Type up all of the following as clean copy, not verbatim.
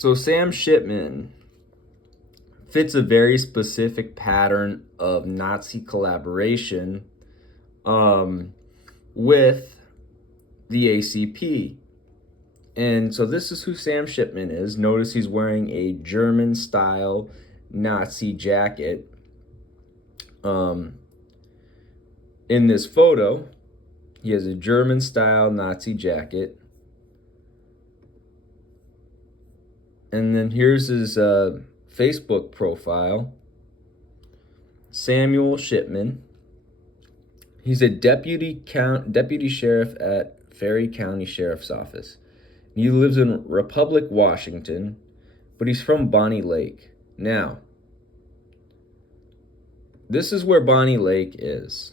So Sam Shipman fits a very specific pattern of Nazi collaboration with the ACP. And so this is who Sam Shipman is. Notice he's wearing a German-style Nazi jacket. In this photo, he has a German-style Nazi jacket. And then here's his Facebook profile. Samuel Shipman. He's a deputy sheriff at Ferry County Sheriff's Office. He lives in Republic, Washington, but he's from Bonnie Lake. Now, this is where Bonnie Lake is.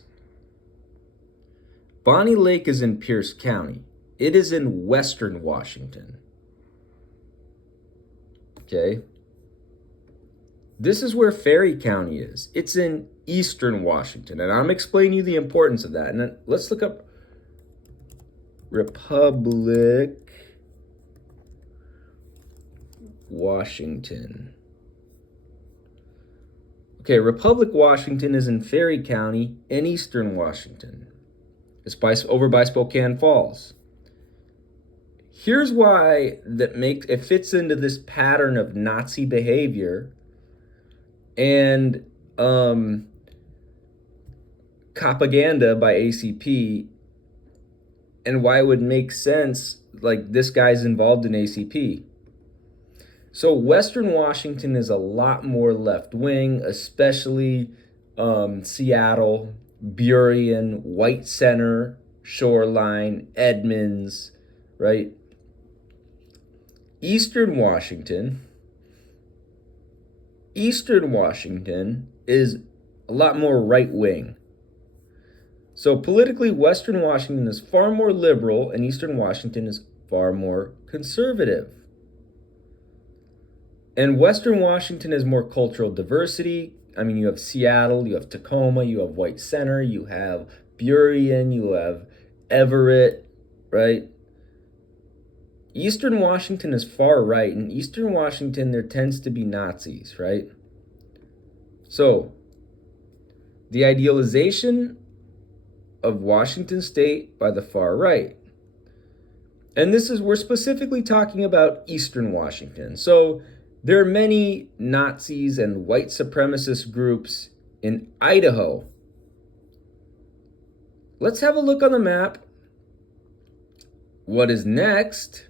Bonnie Lake is in Pierce County. It is in western Washington. Okay? This is where Ferry County is. It's in eastern Washington, and I'm explaining you the importance of that. And then let's look up Republic, Washington. Okay, Republic, Washington is in Ferry County in eastern Washington. It's over by Spokane Falls. Here's why it fits into this pattern of Nazi behavior and propaganda by ACP, and why it would make sense, like, this guy's involved in ACP. So western Washington is a lot more left-wing, especially Seattle, Burien, White Center, Shoreline, Edmonds, right? Eastern Washington is a lot more right-wing. So politically, western Washington is far more liberal, and eastern Washington is far more conservative. And western Washington has more cultural diversity. I mean, you have Seattle, you have Tacoma, you have White Center, you have Burien, you have Everett, right? Eastern Washington is far right. In eastern Washington, there tends to be Nazis, right? So, the idealization of Washington State by the far right. And we're specifically talking about eastern Washington. So, there are many Nazis and white supremacist groups in Idaho. Let's have a look on the map. What is next?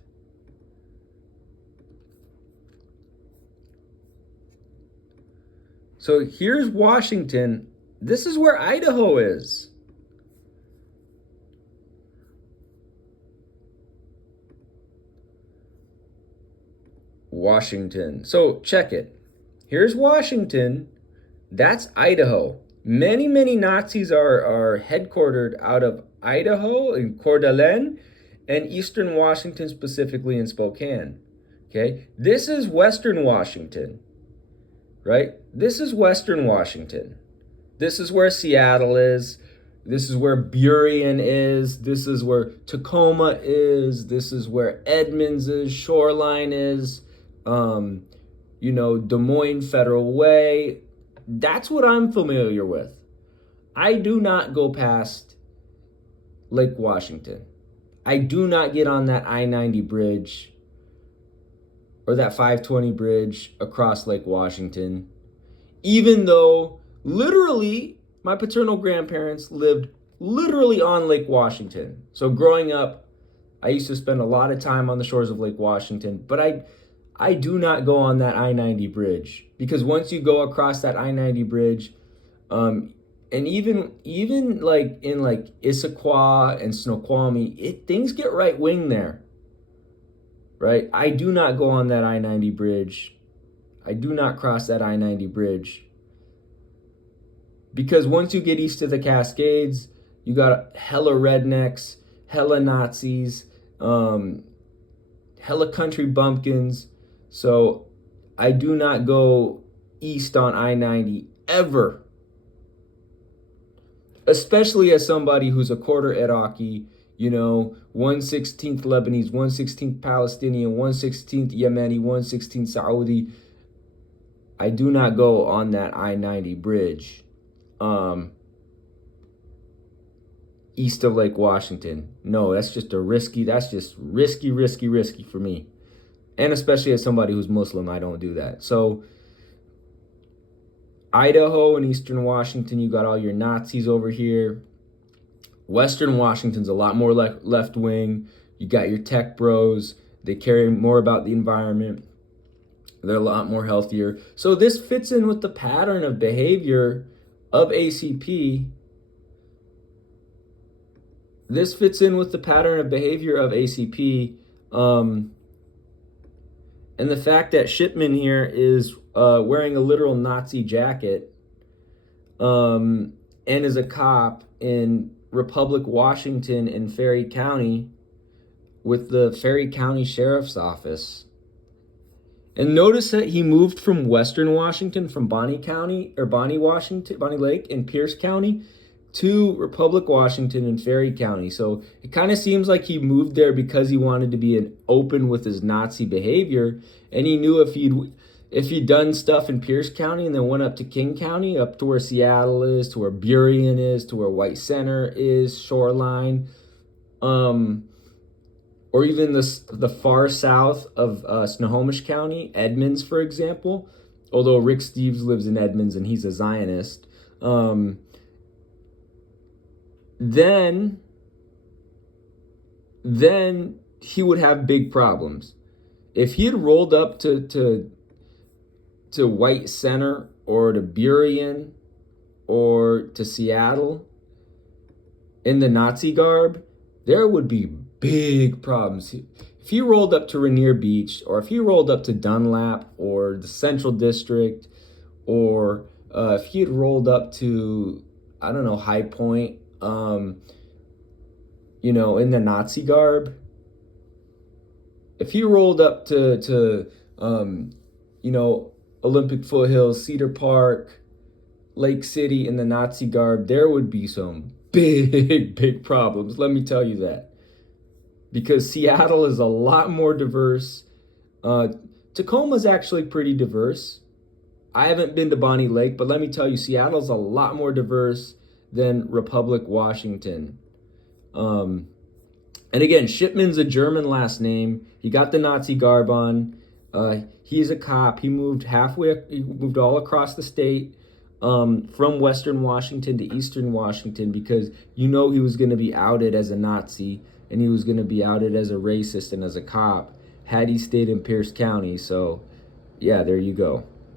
So here's Washington. This is where Idaho is. Washington. So check it. Here's Washington. That's Idaho. Many Nazis are headquartered out of Idaho in Coeur d'Alene and eastern Washington, specifically in Spokane. Okay? This is western Washington. Right? This is western Washington. This is where Seattle is. This is where Burien is. This is where Tacoma is. This is where Edmonds is. Shoreline is. Des Moines Federal Way. That's what I'm familiar with. I do not go past Lake Washington. I do not get on that I-90 bridge or that 520 bridge across Lake Washington, even though literally my paternal grandparents lived literally on Lake Washington. So growing up, I used to spend a lot of time on the shores of Lake Washington, but I do not go on that I-90 bridge, because once you go across that I-90 bridge, and even like in like Issaquah and Snoqualmie, things get right wing there. Right? I do not go on that I-90 bridge. I do not cross that I-90 bridge. Because once you get east of the Cascades, you got hella rednecks, hella Nazis, hella country bumpkins. So I do not go east on I-90 ever. Especially as somebody who's a quarter Iraqi, 1/16 Lebanese, 1/16 Palestinian, 1/16 Yemeni, 1/16 Saudi. I do not go on that I-90 bridge east of Lake Washington. No, that's just risky for me. And especially as somebody who's Muslim, I don't do that. So Idaho and Eastern Washington, you got all your Nazis over here. Western Washington's a lot more left wing. You got your tech bros. They care more about the environment. They're a lot more healthier. So this fits in with the pattern of behavior of ACP. This fits in with the pattern of behavior of ACP. And the fact that Shipman here is wearing a literal Nazi jacket and is a cop in Republic, Washington, in Ferry County with the Ferry County Sheriff's Office. And notice that he moved from Western Washington, from Bonnie Lake in Pierce County, to Republic, Washington, and Ferry County. So it kind of seems like he moved there because he wanted to be open with his Nazi behavior, and he knew if he'd done stuff in Pierce County and then went up to King County, up to where Seattle is, to where Burien is, to where White Center is, Shoreline, or even the far south of Snohomish County, Edmonds, for example, although Rick Steves lives in Edmonds and he's a Zionist, then he would have big problems. If he had rolled up to White Center or to Burien or to Seattle in the Nazi garb, there would be big problems. If he rolled up to Rainier Beach, or if he rolled up to Dunlap or the Central District, or if he had rolled up to, I don't know, High Point, in the Nazi garb, if he rolled up to Olympic Foothills, Cedar Park, Lake City in the Nazi garb, there would be some big problems. Let me tell you that. Because Seattle is a lot more diverse. Tacoma's actually pretty diverse. I haven't been to Bonnie Lake, but let me tell you, Seattle's a lot more diverse than Republic, Washington. And again, Shipman's a German last name. He got the Nazi garb on. He's a cop. He moved all across the state, from Western Washington to Eastern Washington, because he was going to be outed as a Nazi, and he was going to be outed as a racist and as a cop had he stayed in Pierce County. So, yeah, there you go.